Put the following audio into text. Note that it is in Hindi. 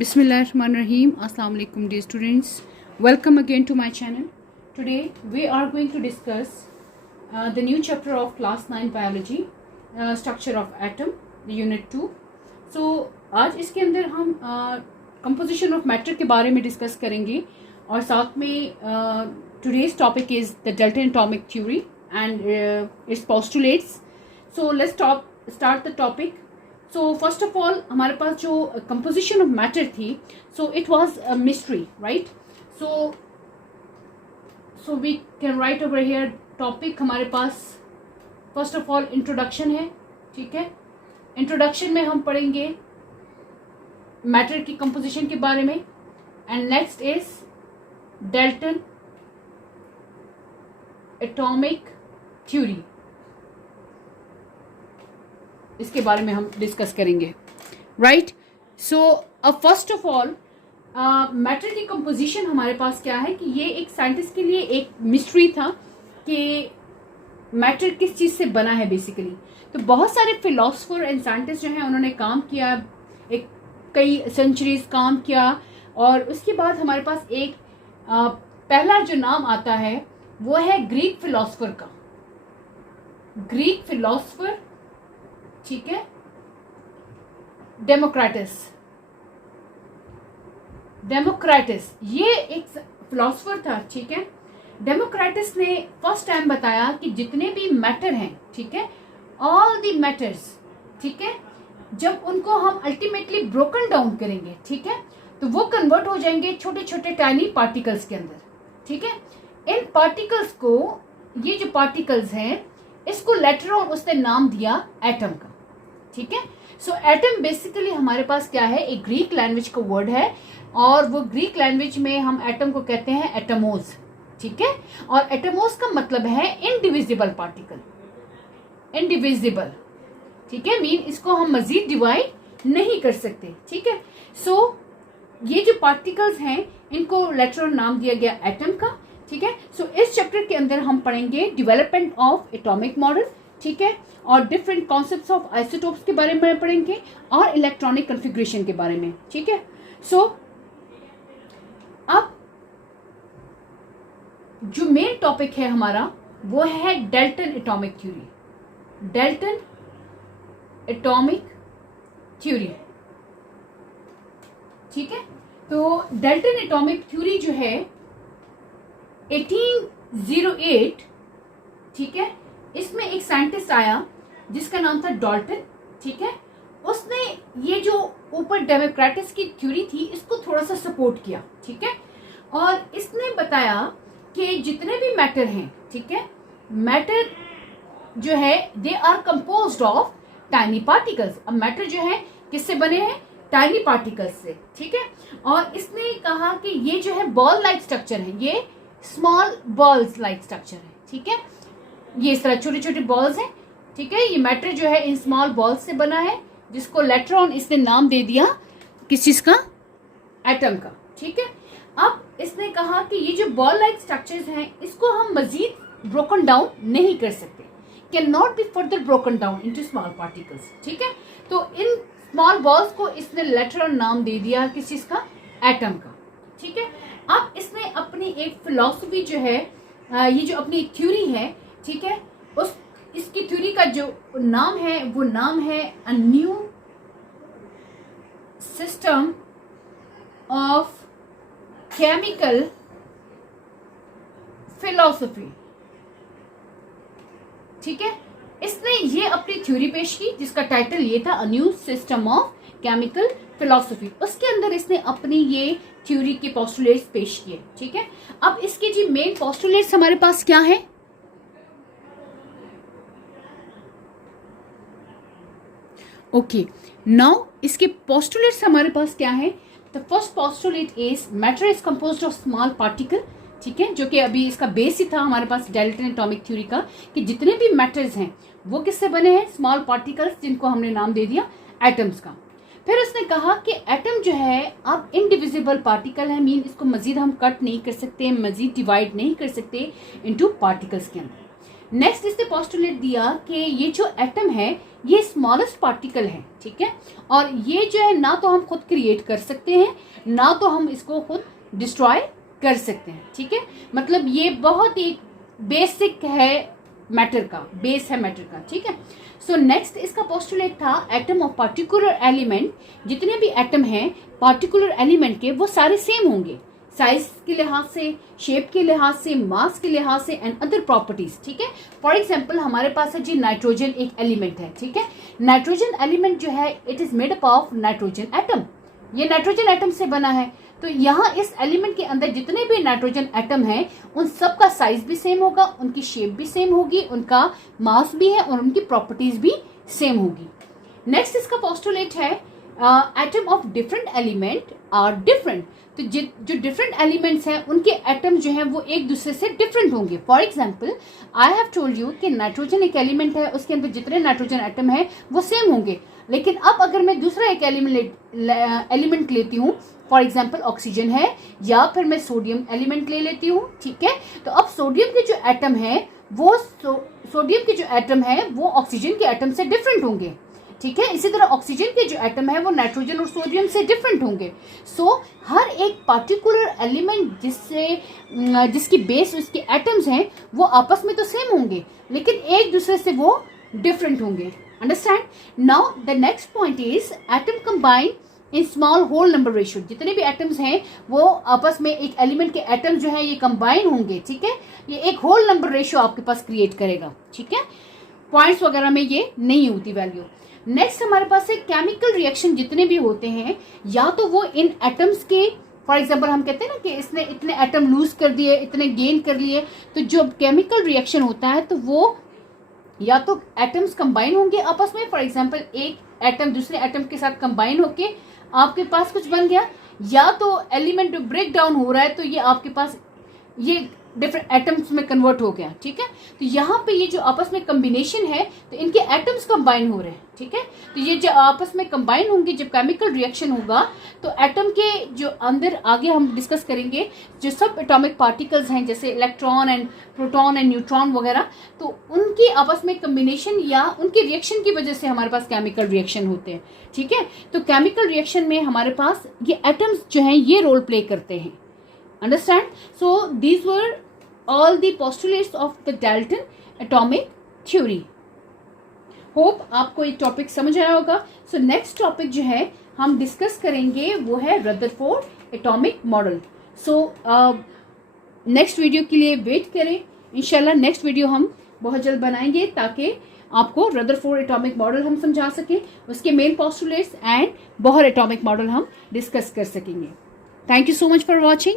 Bismillahirrahmanirrahim. Assalamu alaikum dear students. Welcome again to my channel. Today we are going to discuss the new chapter of class 9 biology, structure of atom, unit 2. So आज इसके अंदर हम composition of matter के बारे में discuss करेंगे और साथ में today's topic is the Dalton atomic theory and its postulates. So let's start the topic. So first of all हमारे पास जो composition of matter थी, so it was a mystery, right? So we can write over here topic हमारे पास first of all introduction है, ठीक है? introduction में हम पढ़ेंगे matter की composition के बारे में and next is Dalton atomic theory, इसके बारे में हम डिस्कस करेंगे, राइट? सो अब फर्स्ट ऑफ ऑल मैटर की कंपोजिशन हमारे पास क्या है कि ये एक साइंटिस्ट के लिए एक मिस्ट्री था कि मैटर किस चीज़ से बना है बेसिकली. तो बहुत सारे फिलोसफर एंड साइंटिस्ट जो हैं उन्होंने काम किया, एक कई सेंचुरीज काम किया और उसके बाद हमारे पास एक पहला जो नाम आता है वो है ग्रीक फिलोसफर का. ग्रीक फिलोसफर, ठीक है, डेमोक्रेटस ये एक फिलोसफर था, ठीक है. डेमोक्रेटस ने फर्स्ट टाइम बताया कि जितने भी मैटर हैं, ठीक है, ऑल द मैटर्स, ठीक है, जब उनको हम अल्टीमेटली ब्रोकन डाउन करेंगे, ठीक है, तो वो कन्वर्ट हो जाएंगे छोटे छोटे टाइनी पार्टिकल्स के अंदर, ठीक है. इन पार्टिकल्स को, ये जो पार्टिकल्स हैं, इसको लेटर ऑन उसने नाम दिया एटम का, ठीक है. सो एटम बेसिकली हमारे पास क्या है, एक ग्रीक लैंग्वेज का वर्ड है और वो ग्रीक लैंग्वेज में हम एटम को कहते हैं एटमोस, ठीक है. और एटमोस का मतलब है इनडिविजिबल पार्टिकल, इनडिविजिबल, ठीक है, मीन इसको हम मजीद डिवाइड नहीं कर सकते, ठीक है. सो ये जो पार्टिकल्स हैं इनको लेटर ऑन नाम दिया गया एटम का, ठीक है. सो इस चैप्टर के अंदर हम पढ़ेंगे डेवलपमेंट ऑफ एटॉमिक मॉडल, ठीक है, और डिफरेंट कॉन्सेप्ट्स ऑफ आइसोटोप्स के बारे में पढ़ेंगे और इलेक्ट्रॉनिक कॉन्फ़िगरेशन के बारे में, ठीक है. सो अब जो मेन टॉपिक है हमारा वो है Dalton atomic theory. Dalton atomic theory, ठीक है. तो डाल्टन एटॉमिक थ्योरी जो है 1808, ठीक है, इसमें एक साइंटिस्ट आया जिसका नाम था डाल्टन, ठीक है. उसने ये जो ऊपर डेमोक्रेटस की थ्योरी थी इसको थोड़ा सा सपोर्ट किया, ठीक है, और इसने बताया कि जितने भी मैटर हैं, ठीक है, मैटर जो है they are composed of tiny particles. अब मैटर जो है किससे बने हैं, टाइनी पार्टिकल्स से, ठीक है. और इसने कहा कि ये जो है बॉल लाइक स्ट्रक्चर है, ये स्मॉल बॉल्स लाइक स्ट्रक्चर है, ठीक है. ये इस तरह छोटे छोटे बॉल्स हैं, ठीक है. ये मैटर जो है इन स्मॉल बॉल्स से बना है जिसको लेटर ऑन इसने नाम दे दिया किस चीज का, एटम का, ठीक है. अब इसने कहा कि ये जो बॉल लाइक स्ट्रक्चर्स हैं इसको हम मजीद ब्रोकन डाउन नहीं कर सकते, can not be further broken down into small particles, ठीक है. तो इन स्मॉल बॉल्स को इसने लेटर ऑन नाम दे दिया किस चीज का, एटम का, ठीक है. अब इसने अपनी एक फिलॉसफी जो है, ये जो अपनी थ्योरी है, ठीक है, इसकी थ्योरी का जो नाम है वो नाम है a new system of chemical philosophy, ठीक है. इसने ये अपनी थ्योरी पेश की जिसका टाइटल ये था a new system of chemical philosophy. उसके अंदर इसने अपनी ये थ्योरी के पोस्टुलेट्स पेश किए, ठीक है. अब इसके जी मेन पोस्टुलेट्स हमारे पास क्या है, ओके. नाउ इसके पोस्टुलेट्स हमारे पास क्या है. The first postulate is matter is composed of small particle, ठीक है, जो कि अभी इसका बेस ही था हमारे पास डाल्टन एटॉमिक थ्योरी का कि जितने भी मैटर्स हैं वो किससे बने हैं, स्मॉल पार्टिकल्स, जिनको हमने नाम दे दिया एटम्स का. फिर उसने कहा कि एटम जो है अब इनडिविजिबल पार्टिकल है, मीन इसको मजीद हम कट नहीं कर सकते, मजीद डिवाइड नहीं कर सकते इनटू पार्टिकल्स के अंदर. नेक्स्ट इसने पोस्टुलेट दिया कि ये जो एटम है ये स्मॉलेस्ट पार्टिकल है, ठीक है, और ये जो है ना तो हम खुद क्रिएट कर सकते हैं ना तो हम इसको खुद डिस्ट्रॉय कर सकते हैं, ठीक है। मतलब ये बहुत ही बेसिक है मैटर का, बेस है मैटर का, ठीक है। सो नेक्स्ट इसका पोस्टुलेट था एटम ऑफ पार्टिकुलर एलिमेंट, जितने भी एटम हैं पार्टिकुलर एलिमेंट के वो सारे सेम होंगे, साइज के लिहाज से, शेप के लिहाज से, मास के लिहाज से एंड अदर प्रॉपर्टीज, ठीक है। फॉर एग्जांपल हमारे पास है जी नाइट्रोजन एक एलिमेंट है, ठीक है। नाइट्रोजन एलिमेंट जो है it is made up of nitrogen atom, ये नाइट्रोजन एटम से बना है। तो यहाँ इस एलिमेंट के अंदर जितने भी नाइट्रोजन एटम हैं उन सब का साइज भी सेम होगा, उनकी शेप भी सेम होगी, उनका मास भी है और उनकी प्रॉपर्टीज भी सेम होगी। नेक्स्ट इसका पोस्टुलेट है atom of different element are different. तो जो डिफरेंट एलिमेंट्स हैं उनके एटम जो हैं वो एक दूसरे से डिफरेंट होंगे। For example I have told you कि नाइट्रोजन एक एलिमेंट है, उसके अंदर जितने नाइट्रोजन एटम हैं वो सेम होंगे, लेकिन अब अगर मैं दूसरा एक एलिमेंट लेती हूँ, फॉर एग्जाम्पल ऑक्सीजन है, या फिर मैं सोडियम एलिमेंट ले लेती हूँ, ठीक है, तो अब सोडियम के जो एटम है वो सोडियम के जो एटम है वो ऑक्सीजन के एटम से डिफरेंट होंगे, ठीक है। इसी तरह ऑक्सीजन के जो एटम है वो नाइट्रोजन और सोडियम से डिफरेंट होंगे। सो हर एक पार्टिकुलर एलिमेंट जिसकी बेस उसके एटम्स हैं वो आपस में तो सेम होंगे लेकिन एक दूसरे से वो डिफरेंट होंगे। Understand? Now the next point is atom combine in small whole number ratio. जितने भी एटम्स हैं वो आपस में एक एलिमेंट के एटम जो है ये कंबाइन होंगे, ठीक है, ये एक होल नंबर रेशियो आपके पास क्रिएट करेगा, ठीक है। पॉइंट्स वगैरह में ये नहीं होती वैल्यू। नेक्स्ट हमारे पास है केमिकल रिएक्शन जितने भी होते हैं या तो वो इन एटम्स के, फॉर एग्जाम्पल हम कहते हैं ना कि इसने इतने एटम लूज कर दिए, इतने गेन कर लिए, तो जो केमिकल रिएक्शन होता है तो वो या तो एटम्स कंबाइन होंगे आपस में, फॉर एग्जाम्पल एक एटम दूसरे एटम के साथ कंबाइन होके आपके पास कुछ बन गया, या तो एलिमेंट ब्रेक डाउन हो रहा है तो ये आपके पास ये डिफरेंट एटम्स में कन्वर्ट हो गया, ठीक है। तो यहाँ पे ये जो आपस में कॉम्बिनेशन है तो इनके एटम्स कंबाइन हो रहे हैं, ठीक है। तो ये जो आपस में कंबाइन होंगे जब केमिकल रिएक्शन होगा तो एटम के जो अंदर आगे हम डिस्कस करेंगे जो सब एटॉमिक पार्टिकल्स हैं जैसे electron and proton and neutron वगैरह, तो उनकी आपस में कॉम्बिनेशन या उनके रिएक्शन की वजह से हमारे पास केमिकल रिएक्शन होते हैं, ठीक है। तो केमिकल रिएक्शन में हमारे पास ये एटम्स जो हैं ये रोल प्ले करते हैं। Understand? So these were all the postulates of the Dalton atomic theory. Hope आपको ये टॉपिक समझ आया होगा। So next टॉपिक जो है हम डिस्कस करेंगे वो है Rutherford atomic model. So next video के लिए वेट करें, इंशाल्लाह नेक्स्ट वीडियो हम बहुत जल्द बनाएंगे ताकि आपको रदरफोर्ड एटॉमिक मॉडल हम समझा सकें, उसके main postulates and Bohr atomic model हम डिस्कस कर सकेंगे। Thank you so much for watching.